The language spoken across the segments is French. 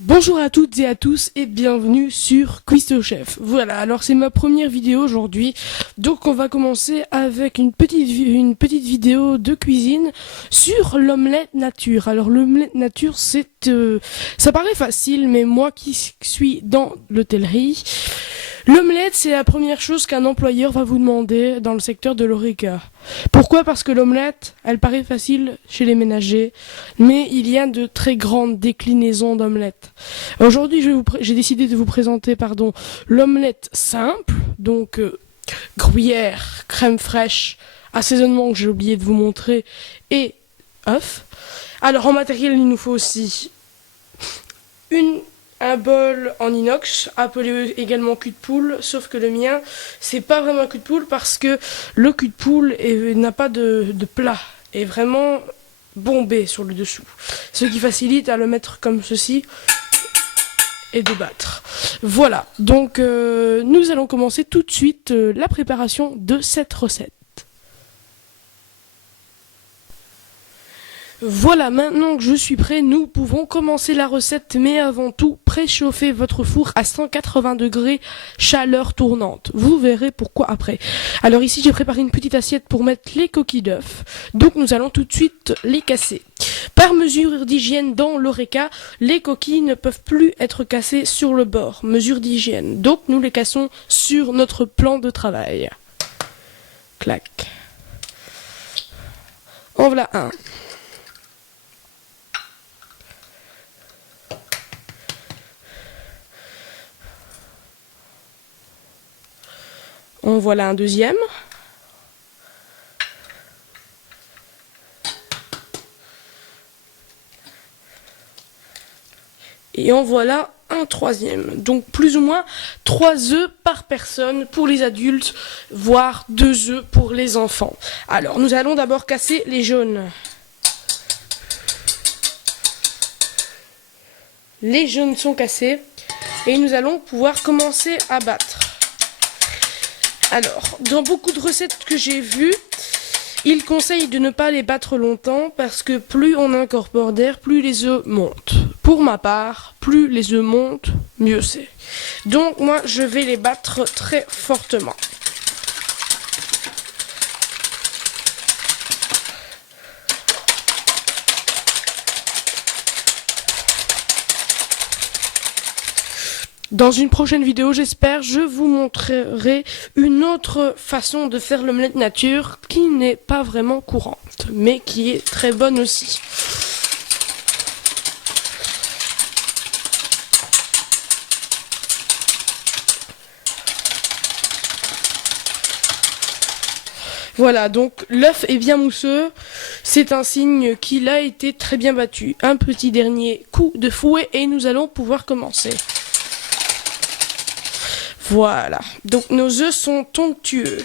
Bonjour à toutes et à tous et bienvenue sur Cuistot Chef. Voilà, alors c'est ma première vidéo aujourd'hui, donc on va commencer avec une petite vidéo de cuisine sur l'omelette nature. Alors l'omelette nature, ça paraît facile, mais moi qui suis dans l'hôtellerie, l'omelette c'est la première chose qu'un employeur va vous demander dans le secteur de l'horeca. Pourquoi? Parce que l'omelette, elle paraît facile chez les ménagers, mais il y a de très grandes déclinaisons d'omelette. Aujourd'hui, j'ai décidé de vous présenter, l'omelette simple, donc gruyère, crème fraîche, assaisonnement que j'ai oublié de vous montrer, et œuf. Alors en matériel, il nous faut aussi un bol en inox, appelé également cul de poule, sauf que le mien, c'est pas vraiment un cul de poule parce que le cul de poule n'a pas de plat, est vraiment bombé sur le dessous. Ce qui facilite à le mettre comme ceci et de battre. Voilà, donc nous allons commencer tout de suite la préparation de cette recette. Voilà, maintenant que je suis prêt, nous pouvons commencer la recette, mais avant tout, préchauffez votre four à 180 degrés, chaleur tournante. Vous verrez pourquoi après. Alors ici, j'ai préparé une petite assiette pour mettre les coquilles d'œufs, donc nous allons tout de suite les casser. Par mesure d'hygiène dans l'horeca, les coquilles ne peuvent plus être cassées sur le bord, mesure d'hygiène. Donc nous les cassons sur notre plan de travail. Clac. En voilà un. En voilà un deuxième. Et en voilà un troisième. Donc plus ou moins 3 œufs par personne pour les adultes, voire 2 œufs pour les enfants. Alors nous allons d'abord casser les jaunes. Les jaunes sont cassés et nous allons pouvoir commencer à battre. Alors, dans beaucoup de recettes que j'ai vues, il conseille de ne pas les battre longtemps parce que plus on incorpore d'air, plus les œufs montent. Pour ma part, plus les œufs montent, mieux c'est. Donc moi, je vais les battre très fortement. Dans une prochaine vidéo, j'espère, je vous montrerai une autre façon de faire l'omelette nature qui n'est pas vraiment courante, mais qui est très bonne aussi. Voilà, donc l'œuf est bien mousseux, c'est un signe qu'il a été très bien battu. Un petit dernier coup de fouet et nous allons pouvoir commencer. Voilà, donc nos œufs sont onctueux.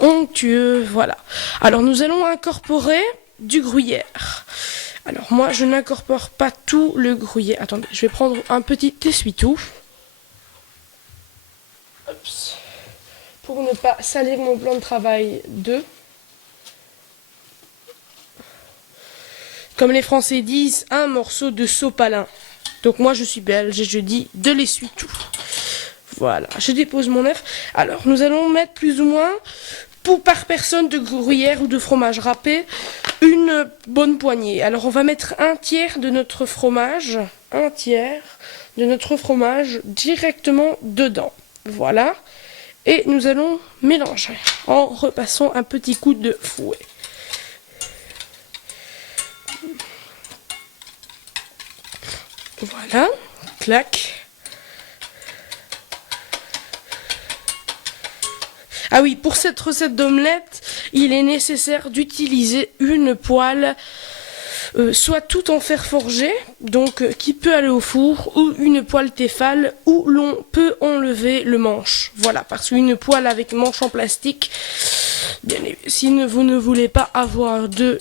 Onctueux, voilà. Alors nous allons incorporer du gruyère. Alors moi je n'incorpore pas tout le gruyère. Attendez, je vais prendre un petit essuie-tout. Pour ne pas salir mon plan de travail d'œufs. Comme les Français disent, un morceau de sopalin. Donc moi je suis belge et je dis de l'essuie-tout. Voilà, je dépose mon œuf. Alors, nous allons mettre plus ou moins, par personne de gruyère ou de fromage râpé, une bonne poignée. Alors, on va mettre un tiers de notre fromage directement dedans. Voilà. Et nous allons mélanger en repassant un petit coup de fouet. Voilà, clac. Ah oui, pour cette recette d'omelette, il est nécessaire d'utiliser une poêle, soit tout en fer forgé, donc qui peut aller au four, ou une poêle Tefal, où l'on peut enlever le manche. Voilà, parce qu'une poêle avec manche en plastique, bien, si vous ne voulez pas avoir de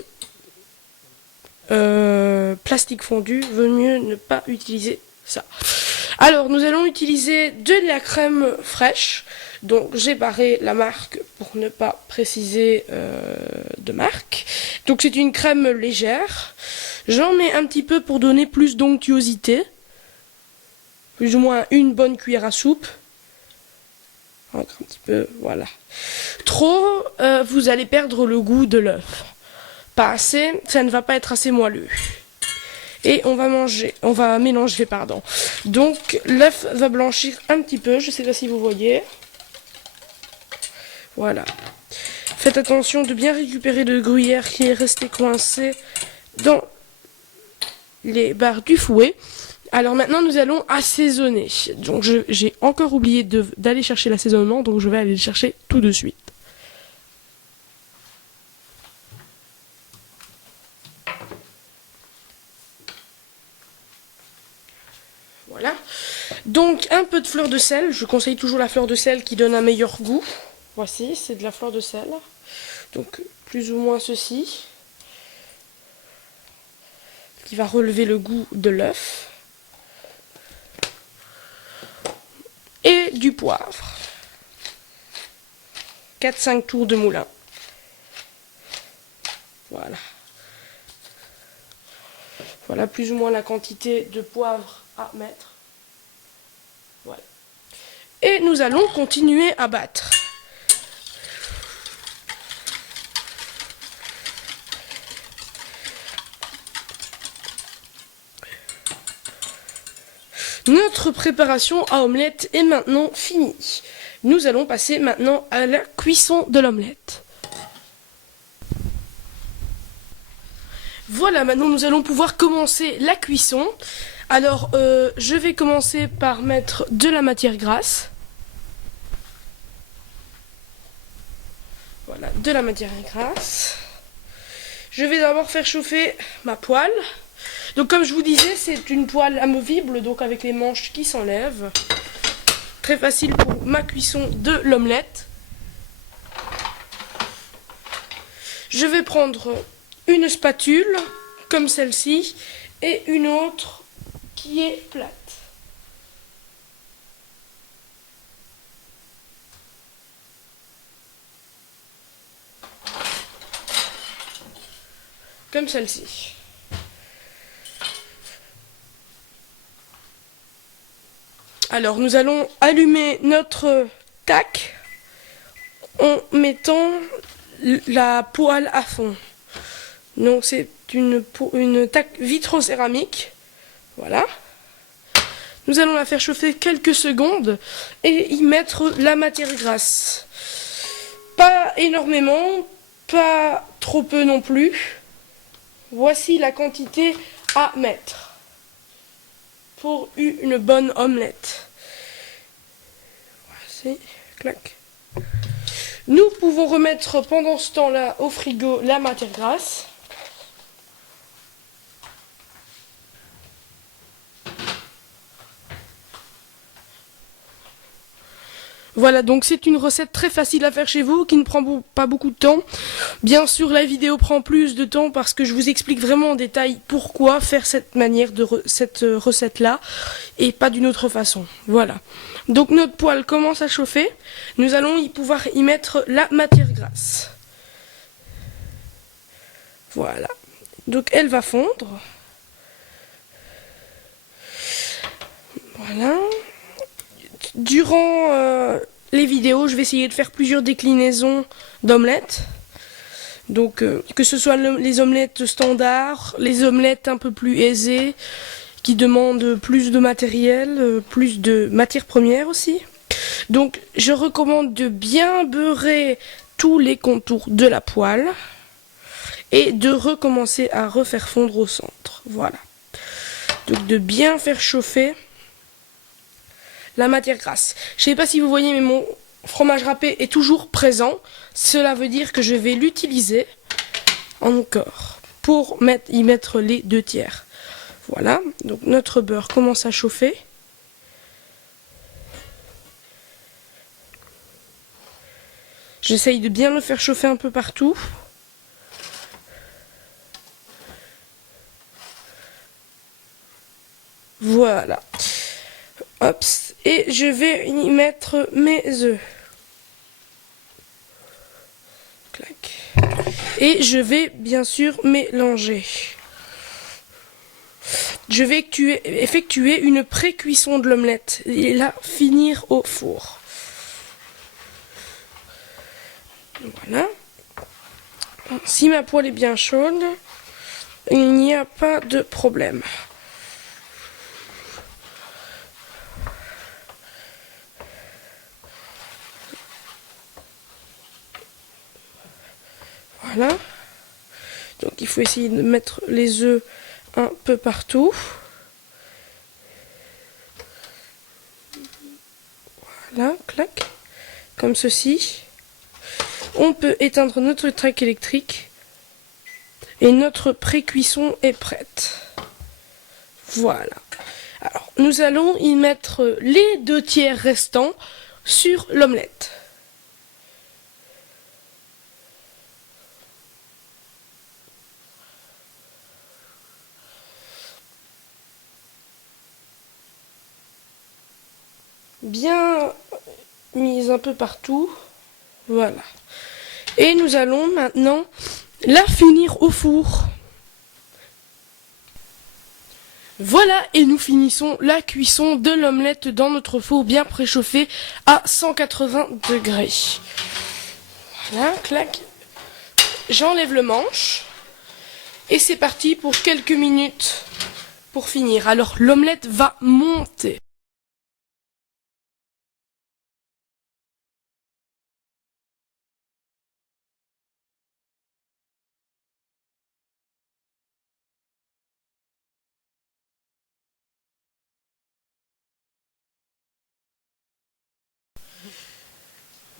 plastique fondu, vaut mieux ne pas utiliser ça. Alors, nous allons utiliser de la crème fraîche. Donc j'ai barré la marque pour ne pas préciser de marque. Donc c'est une crème légère. J'en mets un petit peu pour donner plus d'onctuosité. plus ou moins une bonne cuillère à soupe. Encore un petit peu, voilà. Trop, vous allez perdre le goût de l'œuf. Pas assez, ça ne va pas être assez moelleux. Et on va mélanger, pardon. Donc l'œuf va blanchir un petit peu, je ne sais pas si vous voyez. Voilà. Faites attention de bien récupérer le gruyère qui est resté coincé dans les barres du fouet. Alors maintenant nous allons assaisonner. Donc j'ai encore oublié d'aller chercher l'assaisonnement, donc je vais aller le chercher tout de suite. Voilà. Donc un peu de fleur de sel. Je conseille toujours la fleur de sel qui donne un meilleur goût. Voici, c'est de la fleur de sel. Donc plus ou moins ceci. Qui va relever le goût de l'œuf. Et du poivre. 4-5 tours de moulin. Voilà. Voilà plus ou moins la quantité de poivre à mettre. Voilà. Et nous allons continuer à battre. Notre préparation à omelette est maintenant finie. Nous allons passer maintenant à la cuisson de l'omelette. Voilà, maintenant nous allons pouvoir commencer la cuisson. Alors, je vais commencer par mettre de la matière grasse. Voilà, de la matière grasse. Je vais d'abord faire chauffer ma poêle. Donc comme je vous disais, c'est une poêle amovible, donc avec les manches qui s'enlèvent. Très facile pour ma cuisson de l'omelette. Je vais prendre une spatule, comme celle-ci, et une autre qui est plate. Comme celle-ci. Alors nous allons allumer notre tac en mettant la poêle à fond. Donc c'est une tac vitrocéramique. Voilà. Nous allons la faire chauffer quelques secondes et y mettre la matière grasse. Pas énormément, pas trop peu non plus. Voici la quantité à mettre pour une bonne omelette. Voici, clac. Nous pouvons remettre pendant ce temps-là au frigo la matière grasse. Voilà, donc c'est une recette très facile à faire chez vous, qui ne prend pas beaucoup de temps. Bien sûr, la vidéo prend plus de temps parce que je vous explique vraiment en détail pourquoi faire cette manière cette recette-là et pas d'une autre façon. Voilà. Donc notre poêle commence à chauffer. Nous allons pouvoir y mettre la matière grasse. Voilà. Donc elle va fondre. Voilà. Durant les vidéos, je vais essayer de faire plusieurs déclinaisons d'omelettes. Donc, que ce soit les omelettes standards, les omelettes un peu plus aisées, qui demandent plus de matériel, plus de matières premières aussi. Donc, je recommande de bien beurrer tous les contours de la poêle et de recommencer à refaire fondre au centre. Voilà. Donc, de bien faire chauffer la matière grasse. Je ne sais pas si vous voyez, mais mon fromage râpé est toujours présent. Cela veut dire que je vais l'utiliser encore pour y mettre les 2/3. Voilà, donc notre beurre commence à chauffer. J'essaye de bien le faire chauffer un peu partout. Voilà. Hop, et je vais y mettre mes œufs. Clac. Et je vais bien sûr mélanger. je vais effectuer une pré-cuisson de l'omelette et la finir au four. Voilà. Si ma poêle est bien chaude, il n'y a pas de problème. Voilà. Donc il faut essayer de mettre les œufs un peu partout. Voilà, clac. Comme ceci. On peut éteindre notre track électrique. Et notre pré-cuisson est prête. Voilà. Alors, nous allons y mettre les 2/3 restants sur l'omelette. Bien mise un peu partout. Voilà. Et nous allons maintenant la finir au four. Voilà, et nous finissons la cuisson de l'omelette dans notre four bien préchauffé à 180 degrés. Voilà, clac. J'enlève le manche. Et c'est parti pour quelques minutes pour finir. Alors l'omelette va monter.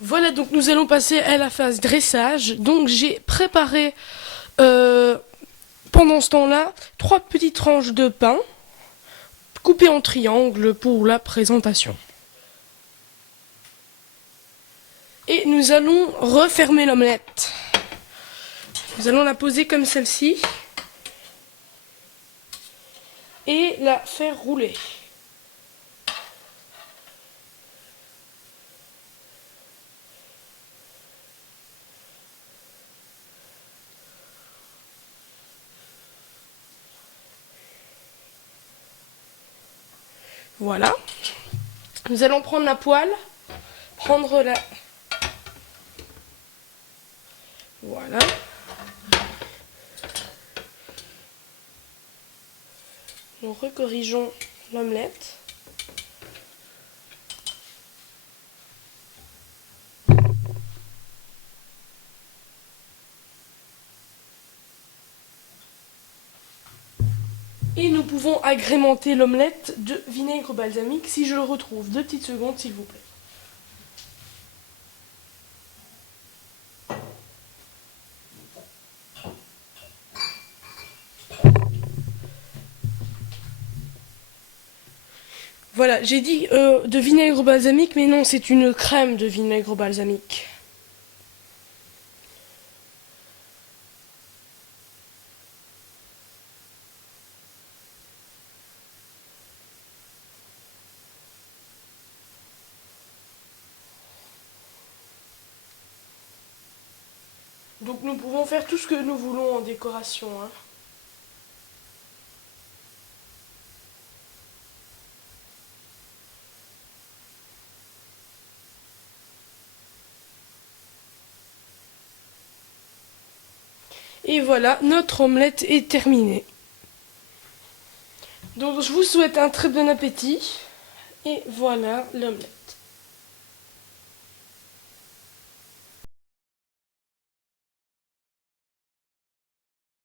Voilà, donc nous allons passer à la phase dressage. Donc j'ai préparé pendant ce temps-là 3 petites tranches de pain coupées en triangle pour la présentation. Et nous allons refermer l'omelette. Nous allons la poser comme celle-ci et la faire rouler. Voilà. Nous allons prendre la poêle, prendre la... Voilà. Nous recorrigeons l'omelette. Et nous pouvons agrémenter l'omelette de vinaigre balsamique si je le retrouve. 2 petites secondes s'il vous plaît. Voilà, j'ai dit de vinaigre balsamique, mais non, c'est une crème de vinaigre balsamique. Donc nous pouvons faire tout ce que nous voulons en décoration, hein. Et voilà, notre omelette est terminée. Donc je vous souhaite un très bon appétit. Et voilà l'omelette.